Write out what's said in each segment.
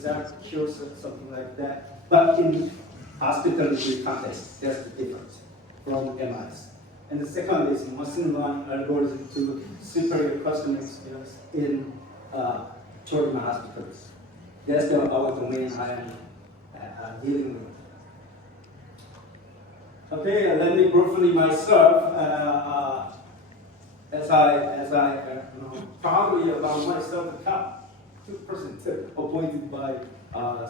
exact cures or something like that. But in hospitality context, that's the difference from MIs. And the second is machine learning algorithm to superior customer experience in tourism hospitals. That's our domain I am dealing with. Okay, let me briefly myself, as I proudly about myself, the top 2% appointed by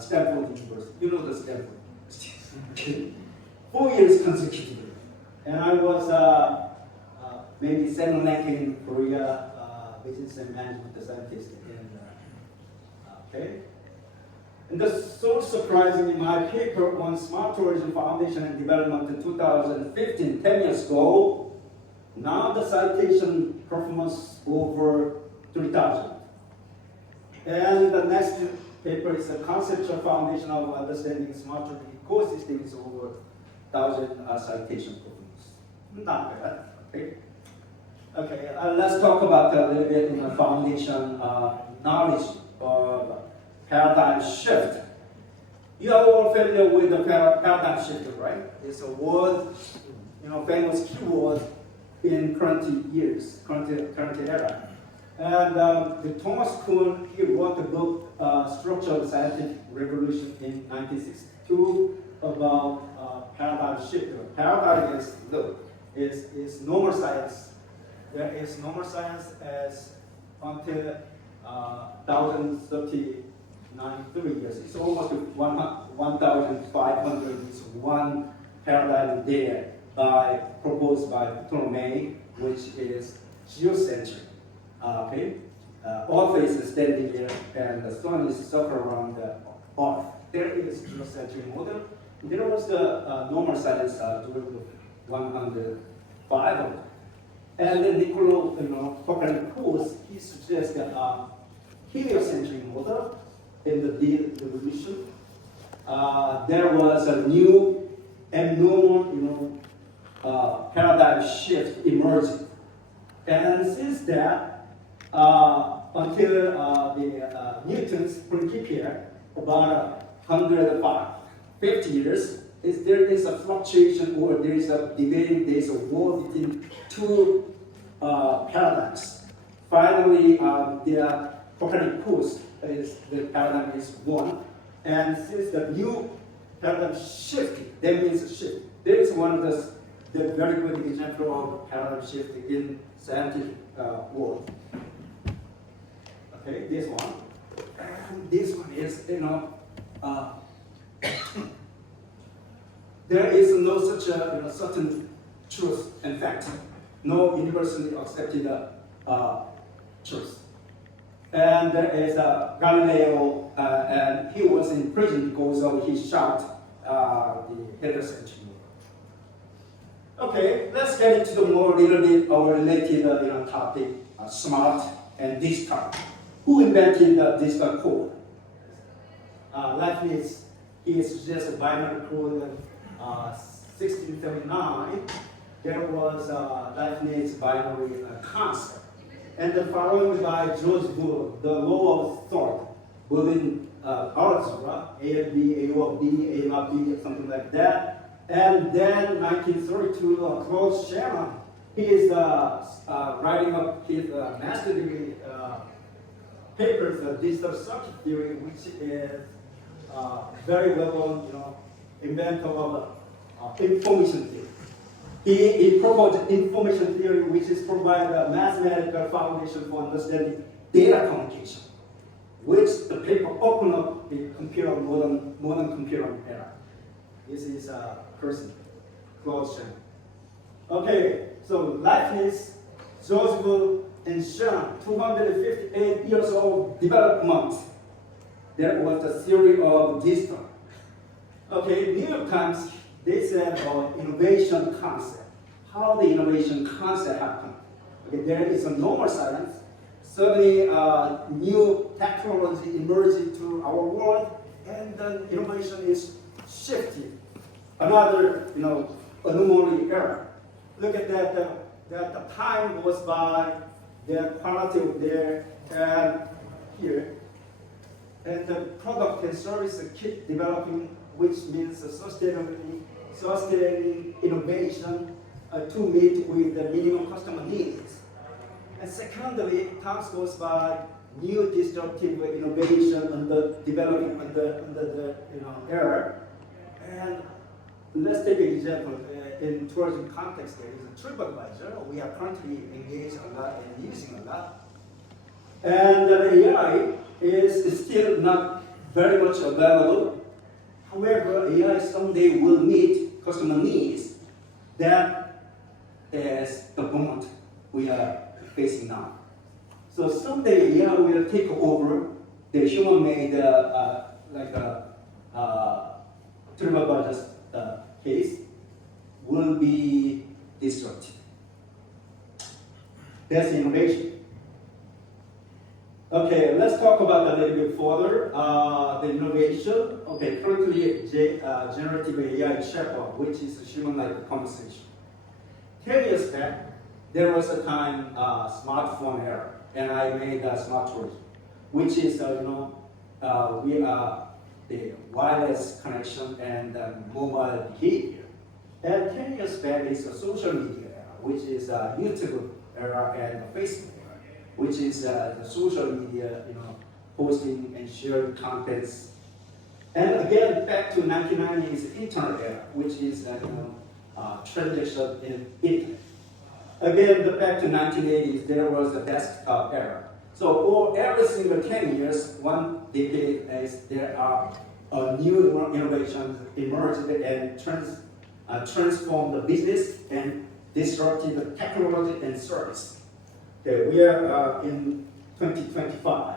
Stanford University. You know the Stanford. 4 years consecutively. And I was maybe second ranking in Korea, business and management scientist. Okay. And that's so surprisingly, my paper on smart tourism foundation and development in 2015, 10 years ago, now the citation performance over 3,000. And the next paper is a conceptual foundation of understanding smart tourism ecosystems over 1,000 citation performance. Not bad, okay? Okay, let's talk about a little bit in the foundation knowledge of paradigm shift. You are all familiar with the paradigm shift, right? It's a word, famous keyword in current years, current era. And the Thomas Kuhn, he wrote the book Structural Scientific Revolution in 1962 about paradigm shift. Paradigm is, look, is normal science. There is normal science as until 1039 years. It's almost 1,500 is one paradigm there proposed by Ptolemy, which is geocentric. Okay, Earth is standing here, and the sun is circling around the Earth. There is geocentric model. There was the normal science during 105. And then Niccolo, Copernicus, he suggests a heliocentric model in the revolution. There was a new abnormal, paradigm shift emerging. And since that, until the Newton's Principia, about 150 years, there is a fluctuation, or there is a debate, there is a war between two paradigms. Finally, the Copernicus the paradigm is one, and since the new paradigm shifted, that means a shift. There is one of the very good example of paradigm shift in scientific world. Okay, this one. And this one is, there is no such a certain truth and fact, no universally accepted truth. And there is Galileo, and he was in prison because of his shot the heliocentric model. Okay, let's get into the more little bit our related topic, smart and digital. Who invented the digital code? Leibniz. He suggested binary code in 1639. There was Leibniz binary concept. And then followed by George Boole, the law of thought, within algebra, A of B, A of B, A of B, something like that. And then 1932, Claude Shannon, he is writing up his master degree papers, digital circuit theory, which is very well known, inventor of information theory. He proposed information theory, which is provide a mathematical foundation for understanding data communication, which the paper opened up the computer, modern computer era. This is a person, Claude Shannon. Okay, so Leibniz, George Boole, and Shannon, 258 years of development. There was a theory of digital. Okay, New York Times, they said about innovation concept. How the innovation concept happened. Okay, there is a normal science. Suddenly, new technology emerged into our world, and then innovation is shifted. Another, anomaly era. Look at that. The time goes by. The quality of there and here. and the product and service keep developing, which means sustaining innovation to meet with the minimum customer needs. And secondly, time goes by, new disruptive innovation under developing under the era. And let's take an example in tourism context. There is a TripAdvisor. We are currently engaged a lot and using a lot. And the AI is still not very much available. However, AI someday will meet customer needs. That is the moment we are facing now. So someday AI will take over the human-made TripAdvisor's case will be disrupted. That's innovation. Okay, let's talk about a little bit further the innovation. Okay, currently generative AI chatbot, which is a human-like conversation. 10 years back, there was a time smartphone era, and I made a smart version, which is we are the wireless connection and mobile behavior. And 10 years back is a social media era, which is YouTube era and Facebook era, which is the social media, posting and sharing contents. And again, back to 1990s internet era, which is transaction in internet. Again, back to 1980s, there was the desktop era. So every single 10 years, one decade, there are new innovations emerged and transformed the business and disrupted the technology and service. Okay, we are in 2025.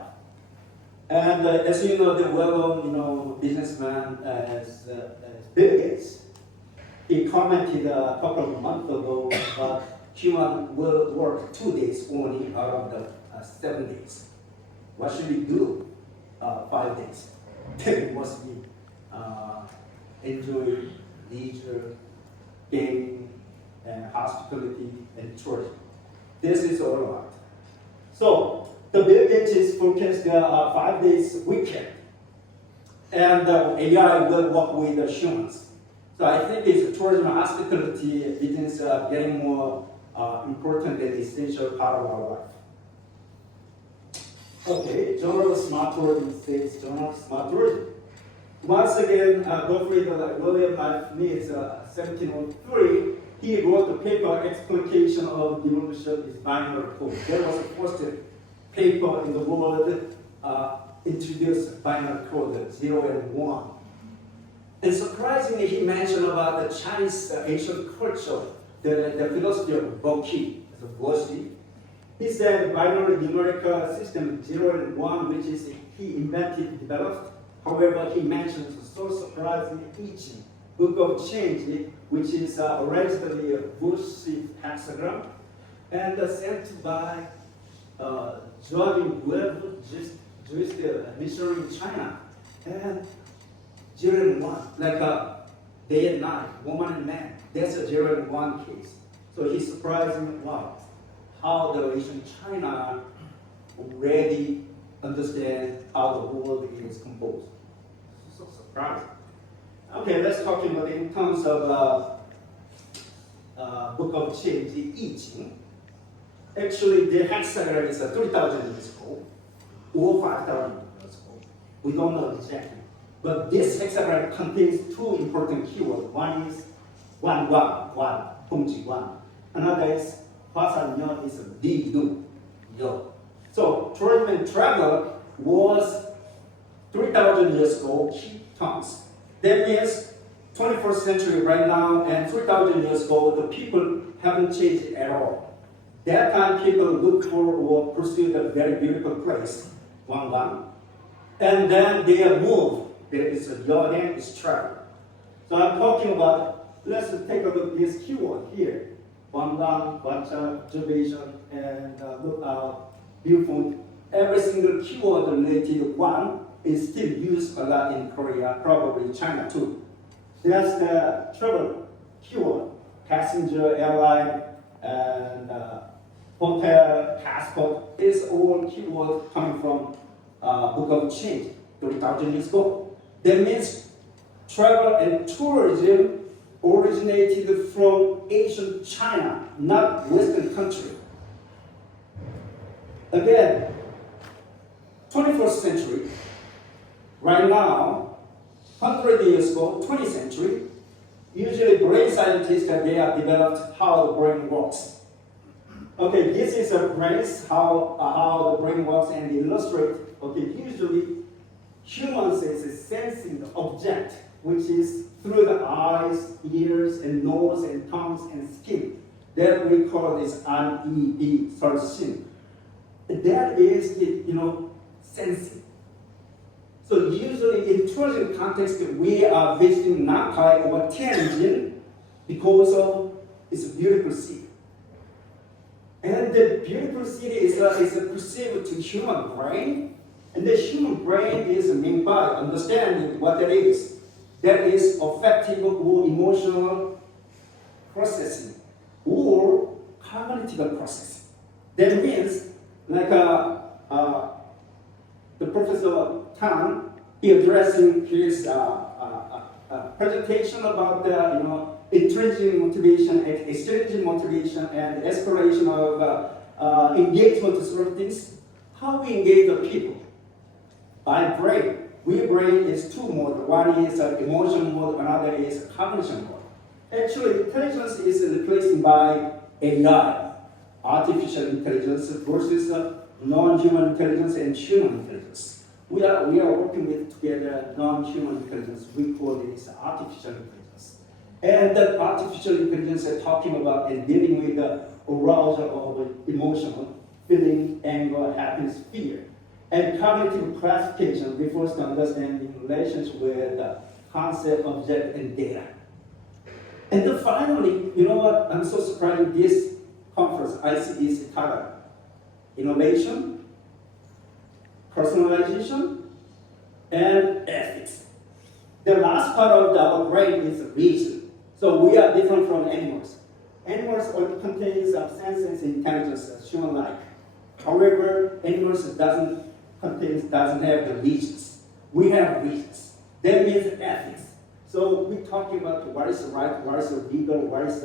And as you know, the well-known businessman as Bill Gates, he commented a couple of months ago about human will work 2 days only out of the 7 days. What should we do 5 days? Then must be enjoy leisure, gaming, and hospitality and tourism. This is all about. So the Bill Gates is focused 5 days weekend, and AI will work with the humans. So I think it's tourism and hospitality is getting more important and essential part of our life. Okay, Journal Smart Tourism says Journal Smart Tourism. Once again, Gottfried William Leibniz, 1703, he wrote a paper explication of the evolution is binary code. There was the first paper in the world introduced binary code, 0 and 1. And surprisingly, he mentioned about the Chinese ancient culture, the philosophy of Boqi, as a Boqi. He said binary numerical system 0 and 1, which is he invented, developed. However, he mentions so surprising each book of change, which is originally a Bush-shaped hexagram, and sent by Joachim Webb, Jewish missionary in China. And 0 and 1, like a day and night, woman and man. That's a 0 and 1 case. So he's surprising, wow, how the ancient China already understand how the world is composed. So surprising. Okay, let's talk about it in terms of book of change, the I Ching. Actually, the hexagram is 3,000 years ago or 5,000 years ago. We don't know exactly. But this hexagram contains two important keywords. One is one, Hongji one. Another is Hwasan is Di Du, Yo. So tourism and travel was 3,000 years ago key terms. That means 21st century right now and 3,000 years ago, the people haven't changed at all. That time people look for or pursue a very beautiful place, one. And then they are moved. There is a Jordan is travel. So I'm talking about, let's take a look at this keyword here. Wancha, observation, and lookout, viewpoint. Every single keyword related to one is still used a lot in Korea, probably China too. That's the travel keyword. Passenger, airline, and hotel, passport is all keyword coming from Book of Change. 3,000 years ago. That means travel and tourism originated from ancient China, not Western country. Again, 21st century, right now, 100 years ago, 20th century, usually brain scientists, they have developed how the brain works. Okay, this is a brain, how the brain works, and illustrate, okay, usually humans is sensing the object, which is through the eyes, ears, and nose, and tongues, and skin. That we call this NED sensing. That is the, sensing. So usually in tourism context, we are visiting Nankai or Tianjin because of its beautiful city. And the beautiful city is perceived to human brain, and the human brain is meant by understanding what that is. That is affective or emotional processing or cognitive processing. That means, like the Professor Tan, he addressing his presentation about the intrinsic motivation, extrinsic motivation, and aspiration of engagement sort of things. How we engage the people? By brain. We brain is two modes. One is emotion mode, another is cognition mode. Actually, intelligence is replaced by AI, artificial intelligence versus non-human intelligence and human intelligence. We are working with together non-human intelligence. We call this artificial intelligence. And that artificial intelligence is talking about and dealing with the arousal of emotion, feeling, anger, happiness, fear. And cognitive classification refers to understanding relations with concept, object, and data. And then finally, you know what? I'm so surprised this conference, ICE's title. Innovation, personalization, and ethics. The last part of our brain is reason. So we are different from animals. Animals only contains sense and intelligence as human-like. However, animals doesn't have the reasons. We have reasons. That means ethics. So we're talking about what is right, what is legal, what is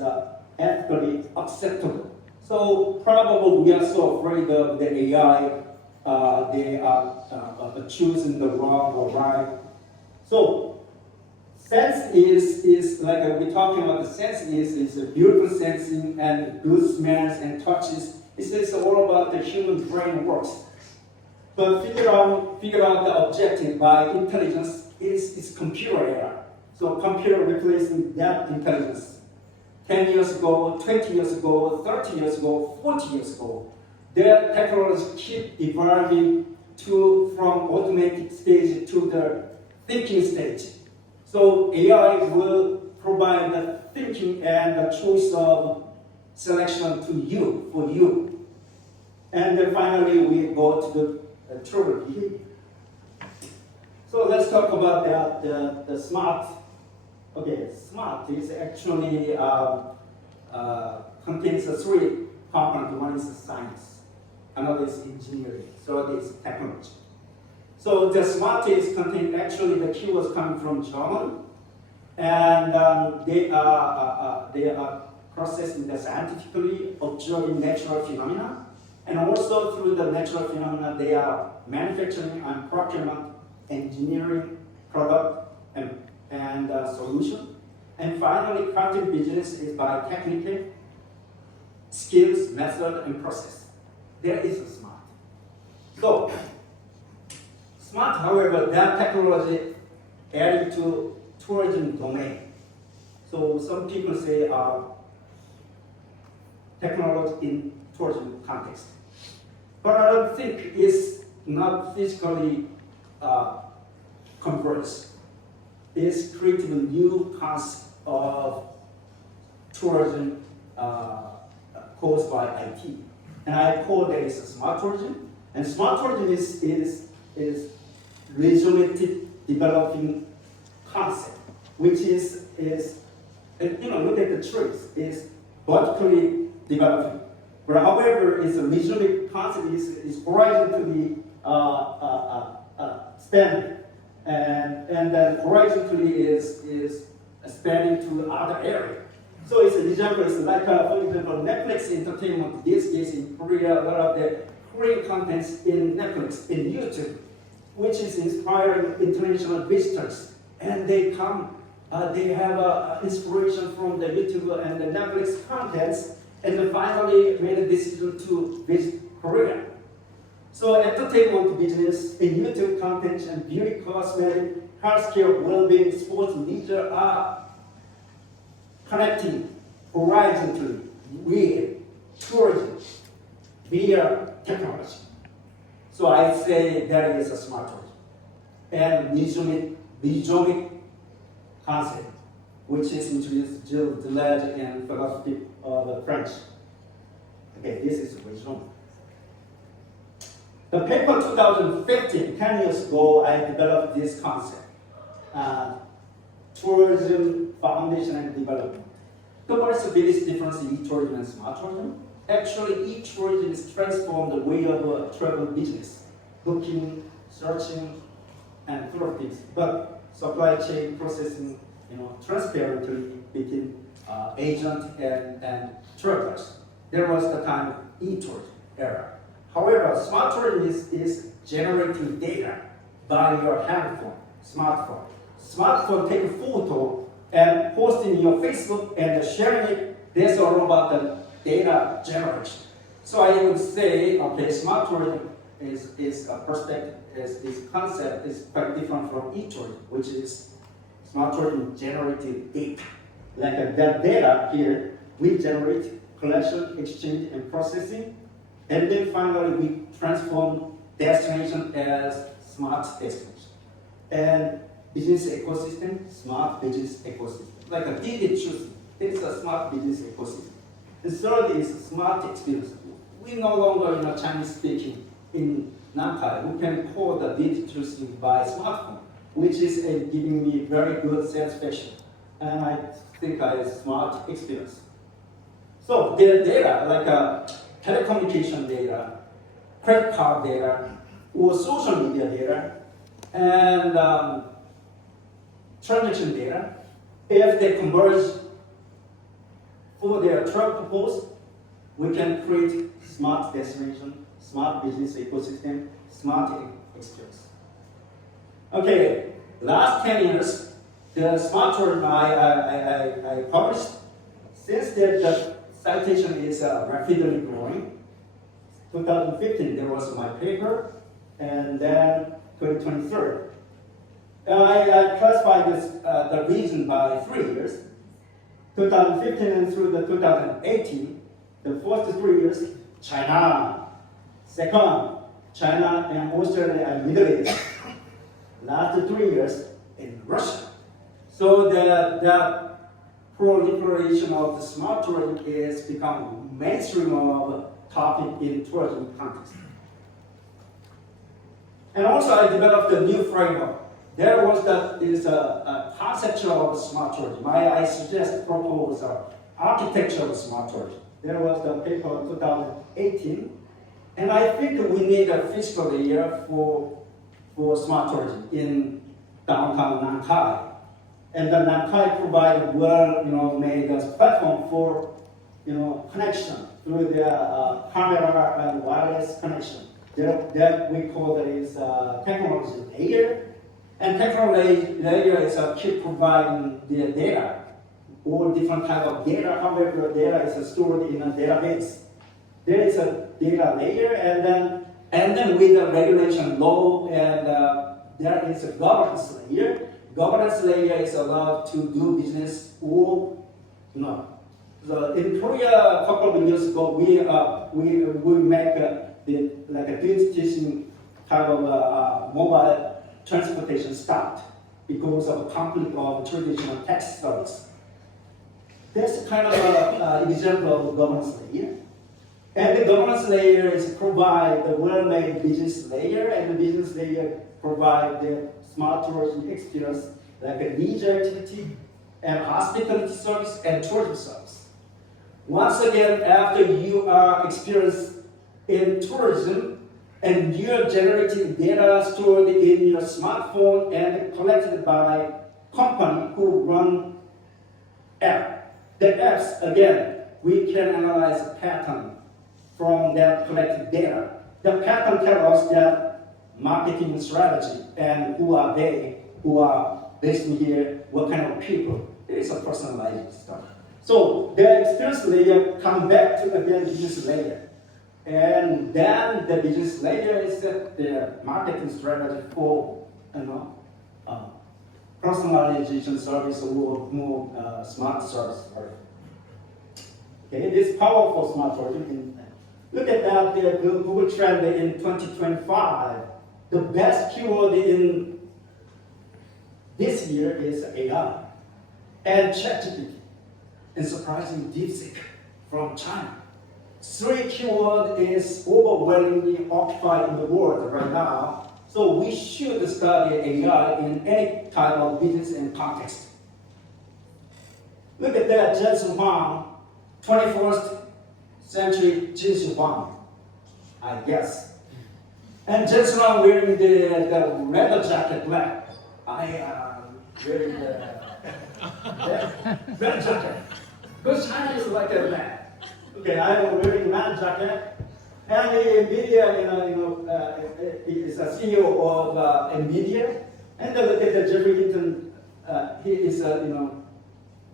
ethically acceptable. So probably we are so afraid of the AI, they are choosing the wrong or right. So sense is like we're talking about the sense is a beautiful sensing and good smells and touches. It's all about the human brain works. But figure out the objective by intelligence is computer era. So computer replacing that intelligence. 10 years ago, 20 years ago, 30 years ago, 40 years ago, their technology keep evolving from automatic stage to the thinking stage. So AI will provide the thinking and the choice of selection to you, for you. And then finally, we go to the true behavior. So let's talk about the smart. Okay, smart is actually contains three components. One is science, another is engineering, third is technology. So the smart is contained, actually the keywords coming from German, and they are processing the scientifically observing natural phenomena, and also through the natural phenomena they are manufacturing and procurement, engineering, product, and solution. And finally, crafting business is by technique, skills, method, and process. There is a smart. So, smart, however, that technology added to tourism domain. So some people say technology in tourism context. But I don't think it's not physically converged. It's creating a new concept of tourism caused by IT. And I call that is smart tourism. And smart tourism is regenerative developing concept, which is look at the trees, is vertically developing. But however, it's a regenerative concept is horizontally span and then horizontally is spreading to other area. So it's an example, it's like, for example, Netflix entertainment these days in Korea, a lot of the Korean contents in Netflix, in YouTube, which is inspiring international visitors. And they come, they have inspiration from the YouTube and the Netflix contents, and then finally made a decision to visit Korea. So entertainment business in YouTube content and beauty, cosmetic, healthcare, well-being, sports, leisure are connecting horizontally with tourism via technology. So I say that is a smart tourism. And museumic concept, which is introduced Gilles Deleuze in philosophy of French. Okay, this is original. The paper 2015, 10 years ago, I developed this concept. Tourism foundation and development. So what is the biggest difference in e-tourism and smart tourism? Actually, e-tourism is transformed the way of travel business, booking, searching, and sort of things. But supply chain processing, transparently between agent and travelers. There was the kind of e-tourism era. However, smart tourism is generating data by your handphone, smartphone. Smartphone take a photo and post in your Facebook and sharing it. That's all about the data generation. So I would say, okay, smart tourism is a perspective, is concept is quite different from e-tourism, which is smart tourism generating data. Like that data here, we generate collection, exchange, and processing, and then finally we transform destination as smart destination. And business ecosystem, smart business ecosystem. Like a DD choosing, it's a smart business ecosystem. The third is smart experience. We no longer Chinese speaking in Nankai. We can call the DD choosing by smartphone, which is giving me very good satisfaction. And I think I have smart experience. So their data, like telecommunication data, credit card data, or social media data, and transaction data, if they converge for their travel purpose, we can create smart destination, smart business ecosystem, smart experience. Okay, last 10 years, the smart tourism I published, since the citation is rapidly growing. 2015, there was my paper, and then 2023. I classified this, the region by 3 years. 2015 and through the 2018, the first 3 years, China. Second, China and Australia and Middle East. Last 3 years in Russia. So the proliferation of the smart tourism is becoming mainstream of topic in tourism context. And also I developed a new framework. There was a conceptual of smart tourism. I suggest propose architecture of smart tourism. There was the paper 2018, and I think we need a fiscal year for smart tourism in downtown Nankai. And the Nankai provided made a platform for connection through the camera and wireless connection. That we call it is technology layer. And technology layer is keep providing the data, all different type of data. However, data is stored in a database. There is a data layer, and then with the regulation law, and there is a governance layer. Governance layer is allowed to do business or not. So in Korea, a couple of years ago, we make a digitization type of mobile transportation stopped because of conflict of traditional tax service. That's kind of an example of governance layer. And the governance layer is provide the well-made business layer, and the business layer provide the smart tourism experience like a leisure activity and hospitality service and tourism service. Once again, after you are experienced in tourism, and your generated data stored in your smartphone and collected by company who run app. The apps, again, we can analyze a pattern from that collected data. The pattern tells us that marketing strategy and who are they, who are based here, what kind of people. It's a personalized stuff. So the experience layer come back to again business layer. And then the business layer is the marketing strategy for personalization service or more smart service. Okay, this powerful smart service. Look at that, the Google Trend in 2025. The best keyword in this year is AI and ChatGPT, and surprising DeepSeek from China. 3 keywords is overwhelmingly occupied in the world right now, so we should study AI in any type of business and context. Look at that, Jensen Huang, 21st century Jensen Huang, I guess. And Jensen Huang wearing the leather jacket black. I am wearing the red jacket. Because China is like a man. Okay, I am wearing a man jacket. And NVIDIA, is a CEO of NVIDIA. And look at the Jeffrey Hinton. He is,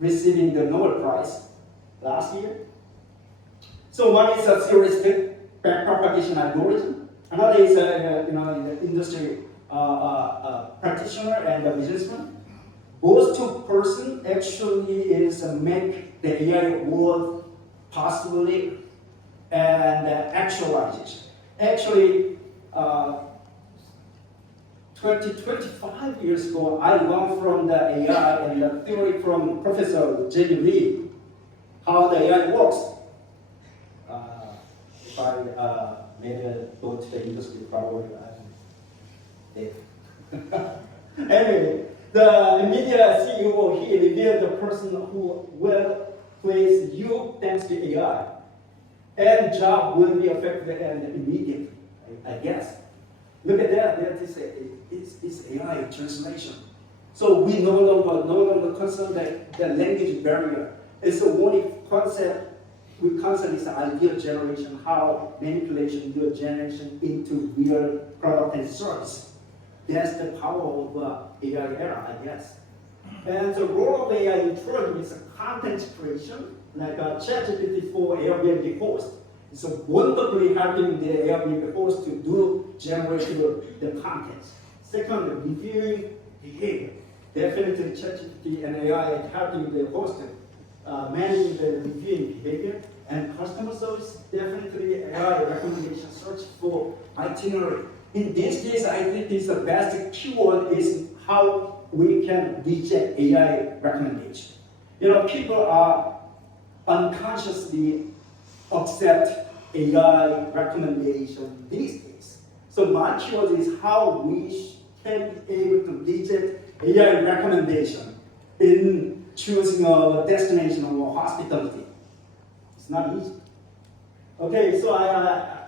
receiving the Nobel Prize last year. So one is a heuristic propagation algorithm. Another is an industry practitioner and a businessman. Those 2 persons actually is make the AI world possibly and actualization. Actually, 25 years ago, I learned from the AI and the theory from Professor J.B. Lee how the AI works. If I made a go to the industry, probably I'm dead. Anyway, the NVIDIA CEO, he revealed the person who will place you thanks to AI. And job will be affected and immediately, I guess. Look at that, it's AI translation. So we no longer concern the language barrier. It's the only concept we consider is ideal generation, how manipulation your generation into real product and service. That's the power of AI era, I guess. And the role of AI in tourism is content creation, like ChatGPT for Airbnb host. It's wonderfully helping the Airbnb host to generate the content. Second, reviewing behavior. Definitely ChatGPT and AI are helping the host managing the reviewing behavior. And customer service, definitely AI recommendation search for itinerary. In this case, I think the best keyword is how we can reject AI recommendation. People are unconsciously accept AI recommendation these days. So my keyword is how we can be able to reject AI recommendation in choosing a destination or hospitality. It's not easy. Okay, so I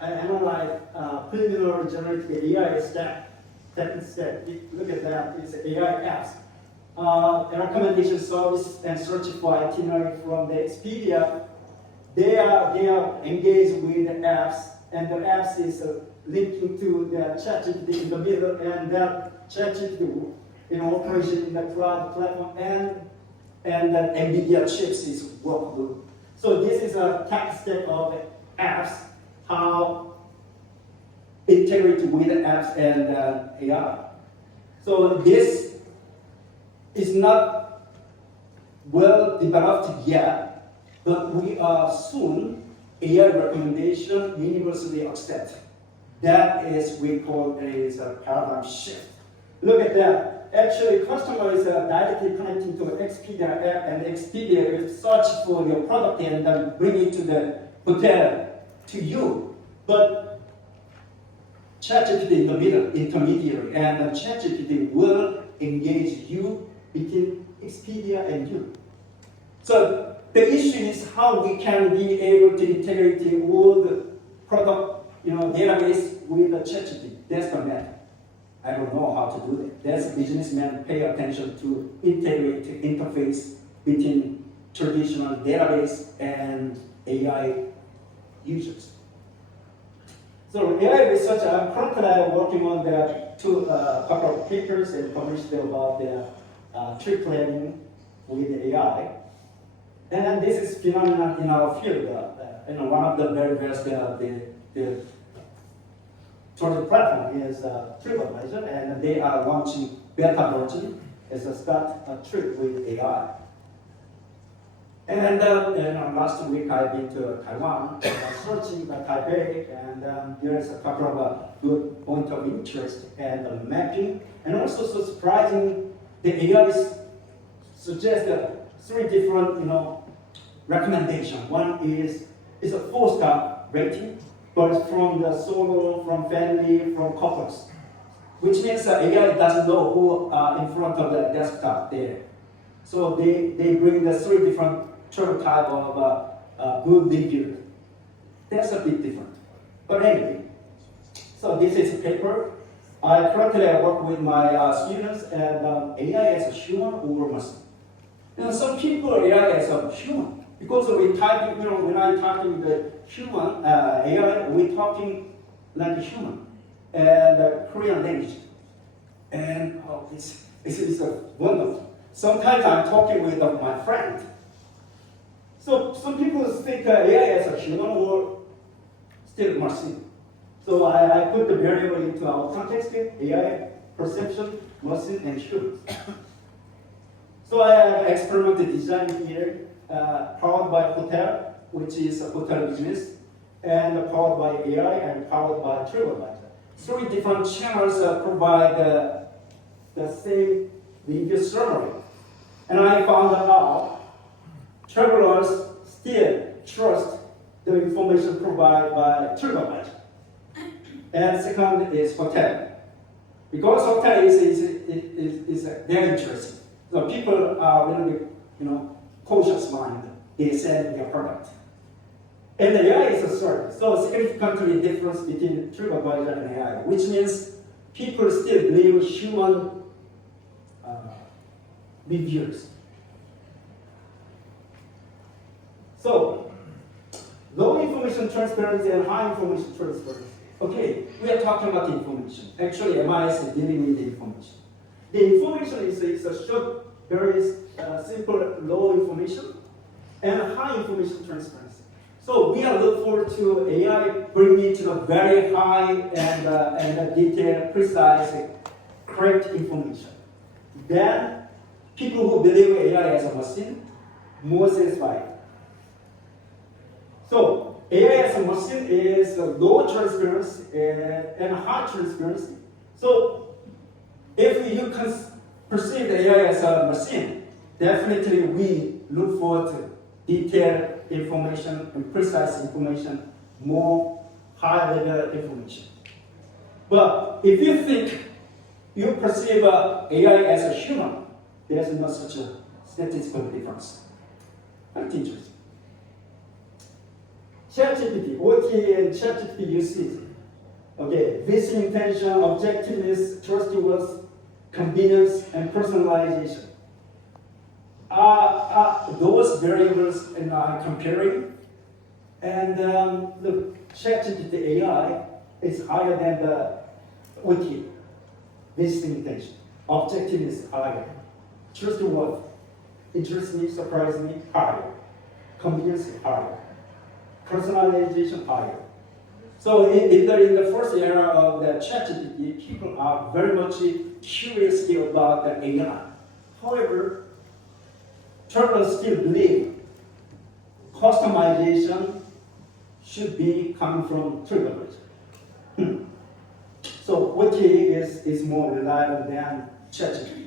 analyze preliminary generative AI stack. Second step, look at that, it's AI apps. Recommendation service and search for itinerary from the Expedia. They are engaged with the apps, and the apps is linking to the ChatGPT in the middle, and that ChatGPT operation in the cloud platform, and the NVIDIA chips is workable. So this is a tech stack of apps, how integrate with apps and AI. So this is not well developed yet, but we are soon AI recommendation universally accepted. That is we call is a paradigm shift. Look at that. Actually, customer is directly connecting to Expedia app, and Expedia will search for your product and then bring it to the hotel to you. But ChatGPT in the middle, intermediary, and ChatGPT will engage you between Expedia and you. So the issue is how we can be able to integrate all the product database with the ChatGPT. That's the method. I don't know how to do that. That's businessmen pay attention to integrate interface between traditional database and AI users. So AI research, I'm currently working on the couple of papers and published about the tree planning with AI. And this is phenomenon in our field. One of the very best the project platform is TripAdvisor, and they are launching beta version as a start trip with AI. And last week I've been to Taiwan, searching the Taipei, and there's a couple of good points of interest and mapping, and also so surprising, the AI suggests 3 different recommendations. One is a 4-star rating, but from the solo, from family, from couples, which means that AI doesn't know who are in front of the desktop there. So they bring the 3 different type of good review. That's a bit different. But anyway, so this is a paper. I currently work with my students, and AI as a human or machine. Some people AI as a human, because we typing, when I'm talking the human AI, we're talking like a human and Korean language, and it's wonderful. Sometimes I'm talking with my friend. So some people think AI as a human or still machine. So I put the variable into our context here, AI, perception, machine, and human. So I have experimental design here, powered by hotel, which is a hotel business, and powered by AI and powered by TripAdvisor. 3 different channels provide the same review summary. And I found out travelers still trust the information provided by TripAdvisor. And second is hotel. Because hotel is very interesting. So people are a little bit, cautious mind. They sell their product. And the AI is a service. So significantly difference between TripAdvisor and AI, which means people still believe human reviews. So, low information transparency and high information transparency. Okay, we are talking about information. Actually, MIS is dealing with the information. The information is a short, very simple, low information, and high information transparency. So we are looking forward to AI bringing it to a very high and detailed, precise, correct information. Then, people who believe AI as a machine, more satisfied. So, AI as a machine is low transparency and high transparency. So, if you can perceive the AI as a machine, definitely we look forward to detailed information and precise information, more high-level information. But if you think you perceive AI as a human, there's not such a statistical difference. That's interesting. ChatGPT, OTA and ChatGPT usage. Okay, this intention, objectiveness, trustworthiness, convenience, and personalization. Those variables in comparing, and the ChatGPT AI is higher than the OTA. This intention, objectiveness is higher, trustworthiness, interests me, surprise me, higher, convenience is higher. Personalization higher. So in the first era of the ChatGPT, people are very much curious about the AI. However, travelers still believe customization should be coming from TripAdvisor. So OTA is more reliable than ChatGPT.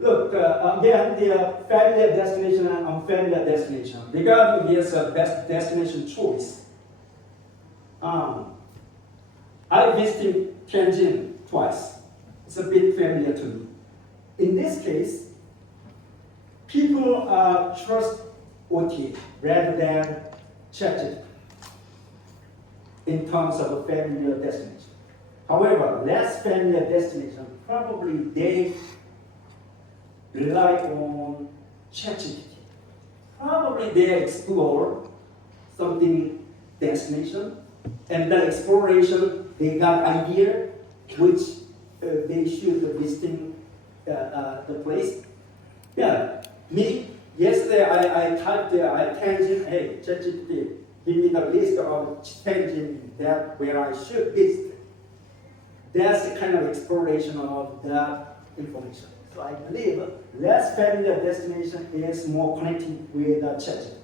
Look, again, the familiar destination and unfamiliar destination. Regarding this best destination choice, I visited Tianjin twice. It's a bit familiar to me. in this case, people trust OTA rather than ChatGPT in terms of a familiar destination. However, less familiar destination, probably they rely on ChatGPT. Probably they explore something destination, and the exploration they got idea which they should visiting the place. Yeah, me yesterday I typed tangent. Hey, ChatGPT, give me the list of tangent that where I should visit. That's the kind of exploration of the information. So I believe less familiar destination is more connected with the ChatGPT.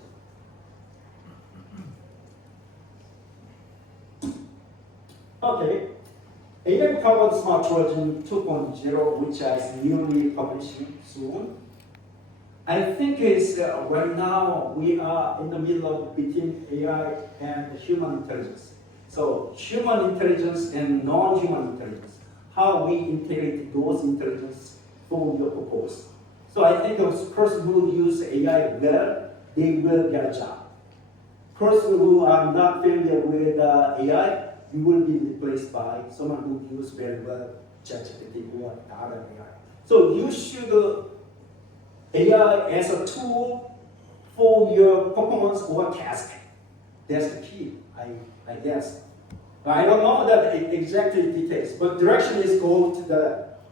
Okay, AI-powered smart tourism 2.0, which is newly publishing soon. I think it's right now we are in the middle of between AI and human intelligence. So human intelligence and non-human intelligence, how we integrate those intelligence for your purpose. So I think those person who use AI well, they will get a job. Person who are not familiar with AI, you will be replaced by someone who uses very well ChatGPT or other AI. So you should AI as a tool for your performance or task. That's the key, I guess. I don't know that exactly details, but direction is go to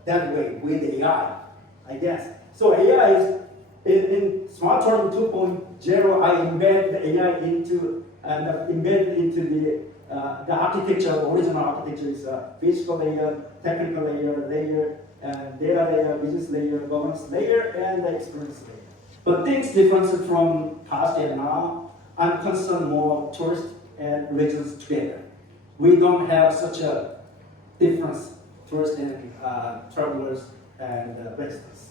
that way with AI, I guess. So AI is in Smart Tourism 2.0. I embed the AI into the architecture. Original architecture is a physical layer, technical layer, and data layer, business layer, governance layer, and the experience layer. But things different from past and now. I'm concerned more tourists and residents together. We don't have such a difference tourists and travelers and residents.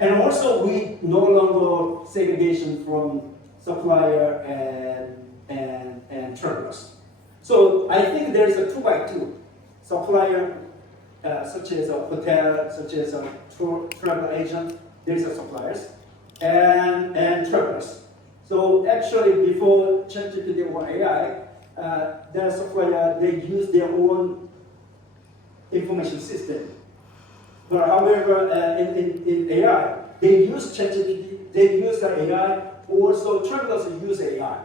And also, we no longer segregation from supplier and travelers. So I think there is a 2x2. Supplier, such as a hotel, such as a travel agent, there is a suppliers, and travelers. So actually, before ChatGPT or AI, the supplier, they use their own information system. But however, in AI, they use ChatGPT, they use the AI, also travelers use AI,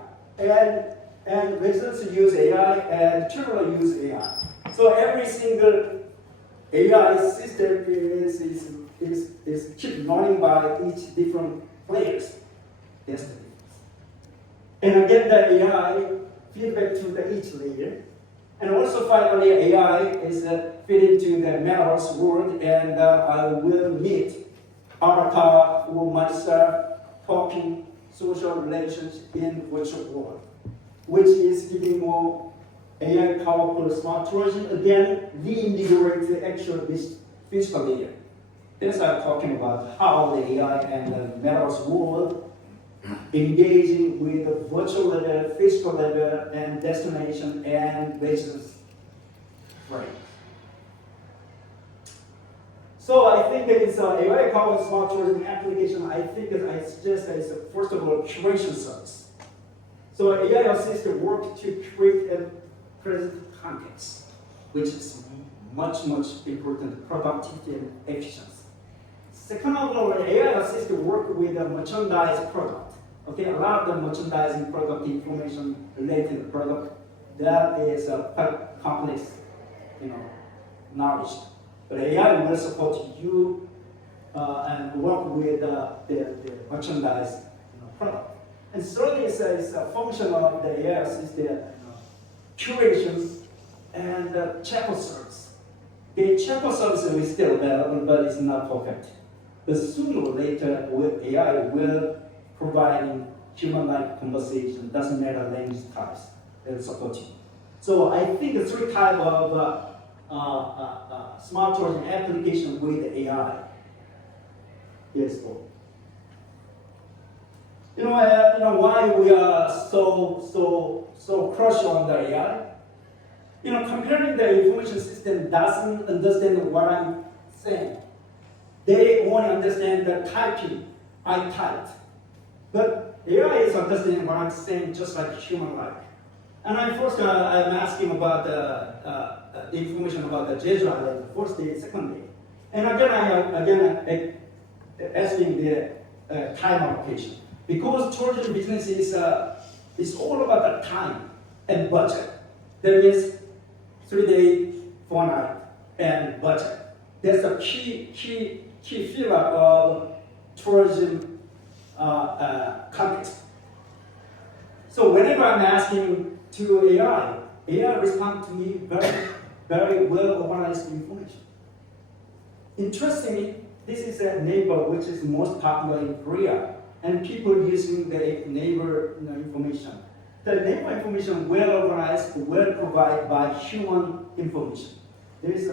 and residents use AI, and travelers use AI. So every single AI system is keep learning by each different players. That's the difference. And again, the AI feedback to each layer. And also finally, AI is fit into the metaverse world, and I will meet avatar or myself talking social relations in virtual world, which is giving more AI powerful smart tourism. Again, reinvigorate the actual physical layer. That's what I'm talking about, how the AI and the metaverse world engaging with the virtual level, physical level, and destination and residence. Right. So I think it's AI-powered smart tourism application. I think I suggest that it's first of all curation service. So AI assists the work to create and present context, which is much important, productivity and efficiency. Second of all, AI assists the work with a merchandise product. Okay, a lot of the merchandising product information related product that is quite complex, knowledge. But AI will support you and work with the merchandise product. And thirdly, it's a function of the AI is the curation and checkout service. The checkout service is still available, but it's not perfect. But sooner or later, AI will provide human-like conversation. Doesn't matter language types. They'll support you. So I think the three types of smart tourism application with AI. Yes, Paul. Why we are so crushed on the AI? Comparing the information system doesn't understand what I'm saying. They only understand the typing. I typed. But AI is understanding what I'm saying just like human like. And I'm asking about the information about the Jeju Island, first day, second day. And again, asking the time allocation. Because tourism business is all about the time and budget. That means 3 days, 4 nights, and budget. That's the key pillar of tourism context. So whenever I'm asking to AI responds to me very well organized information. Interestingly, this is a neighbor which is most popular in Korea, and people using the neighbor information. The neighbor information well organized, well provided by human information. There is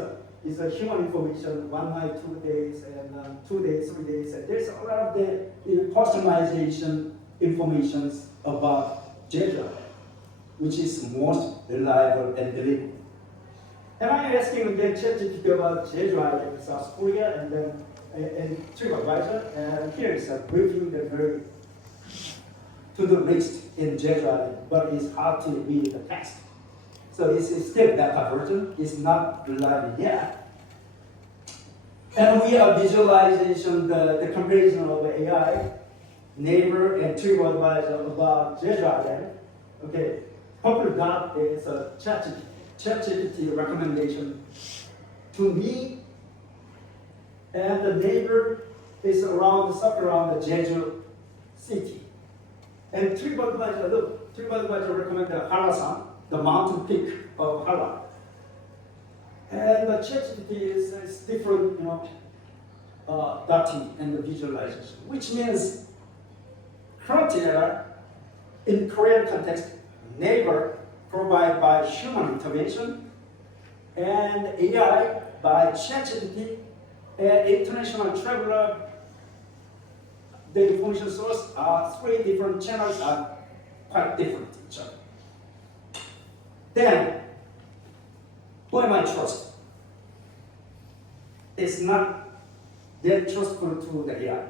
a human information, 1 night, 2 days, and 2 days, 3 days. And there's a lot of the customization informations about Jeju, which is most reliable and believable. And I'm asking again ChatGPT about Jeju Island, South Korea, and then TripAdvisor, and here is a briefing the very to the list in Jeju Island, but it's hard to read the text. So it's still beta version, it's not reliable yet. And we are visualization the comparison of AI, neighbor, and TripAdvisor about Jeju Island. Okay, popular dot is a ChatGPT recommendation to me, and the neighbor is around the Jeju city. And TripAdvisor recommend the Harasan, the mountain peak of Hara. And the ChatGPT is different, data and the visualization, which means criteria in Korean context, neighbor provided by human intervention, and AI by ChatGPT, and international traveler. The information source are 3 different channels are quite different each other. Then, who am I trust? It's not that trustful to the AI.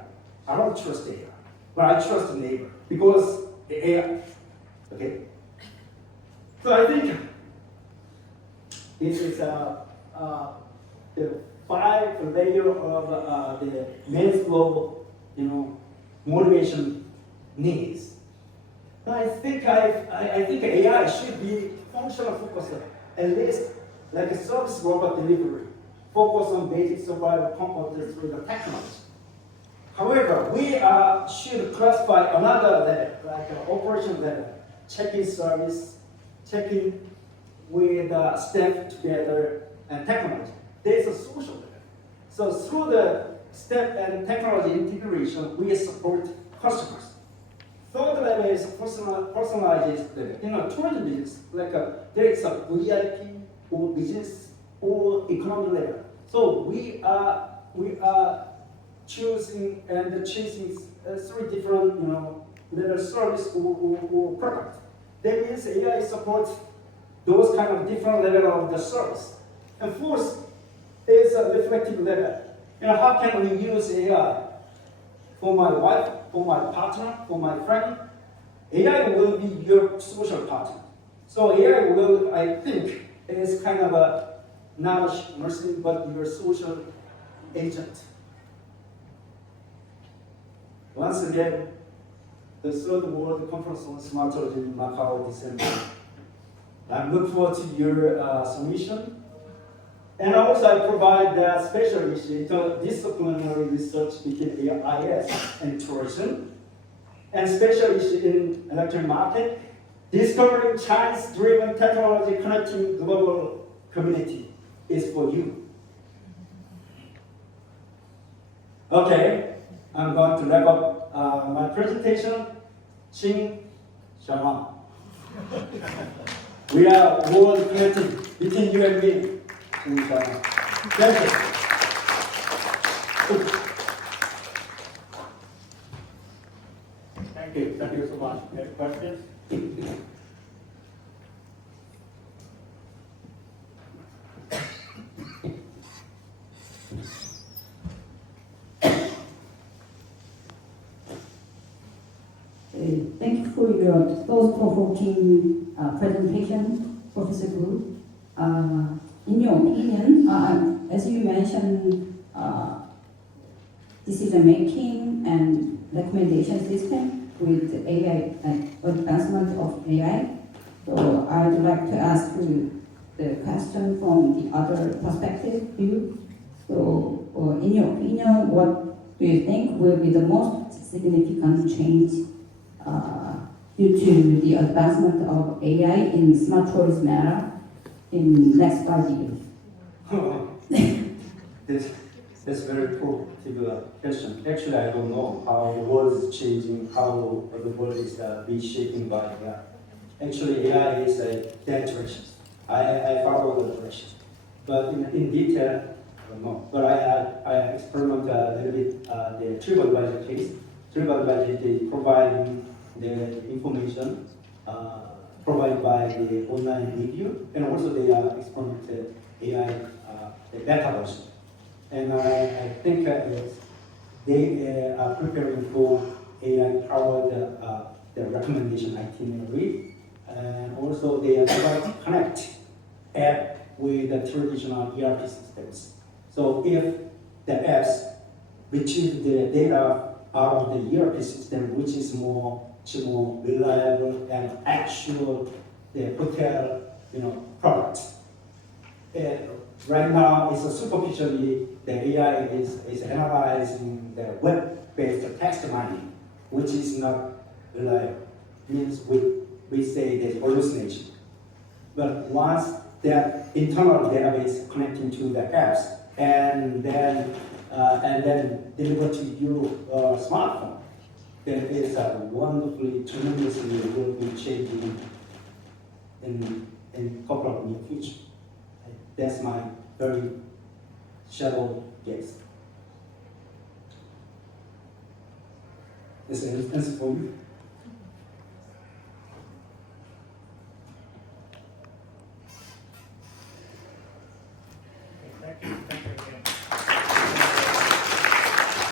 I don't trust the AI, but I trust the neighbor because the AI. Okay. So I think this is the 5 layer of the Maslow, motivation needs. I think AI should be functional focused, at least like a service robot delivery, focus on basic survival components through the technology. However, we should classify another level, like an operation level, check-in service, check-in with staff together, and technology. There's a social level. So through the step and technology integration, we support customers. Third level is personalized level. Tourism business, there is a VIP or business or economy level. So we are choosing and chasing 3 different level service or product. That means AI supports those kind of different level of the service. And fourth is a reflective level. How can we use AI for my wife, for my partner, for my friend? AI will be your social partner. So AI will, I think, is kind of a not a mercy, but your social agent. Once again, the third World Conference on Smart Tourism in Macau, December. I look forward to your submission. And also I provide the specialist interdisciplinary research between IS and tourism, and specialist in electronic market, discovering Chinese-driven technology connecting global community is for you. Okay, I'm going to wrap up my presentation. Ching Sharma. We are world connected between you and me. Thank you. Thank you so much. Any questions? your thought-provoking presentation, Professor Gu. In your opinion, as you mentioned, decision-making and recommendation system with AI and advancement of AI. So I'd like to ask you the question from the other perspective view. So in your opinion, what do you think will be the most significant change due to the advancement of AI in smart tourism era in next 5 years? That's a very provocative question. Actually, I don't know how the world is changing, how the world is reshaping by AI. Actually, AI is that direction. I follow the direction. But in detail, I don't know. But I experiment a little bit the TripAdvisor case. TripAdvisor, they providing the information provided by the online review, and also they experimented AI the beta version. And I think they are preparing for AI-powered the recommendation itinerary, and also they are trying to connect app with the traditional ERP systems. So if the apps retrieve the data out of the ERP system, which is more reliable and actual the hotel product. Right now, it's superficially the AI is analyzing the web-based text mining, which is not reliable. Means we say there's hallucination. But once that internal database connecting to the apps and then delivered to your smartphone, then it's wonderfully, tremendously will be changing in a couple of near future. That's my very shallow guess. Is there an answer for you?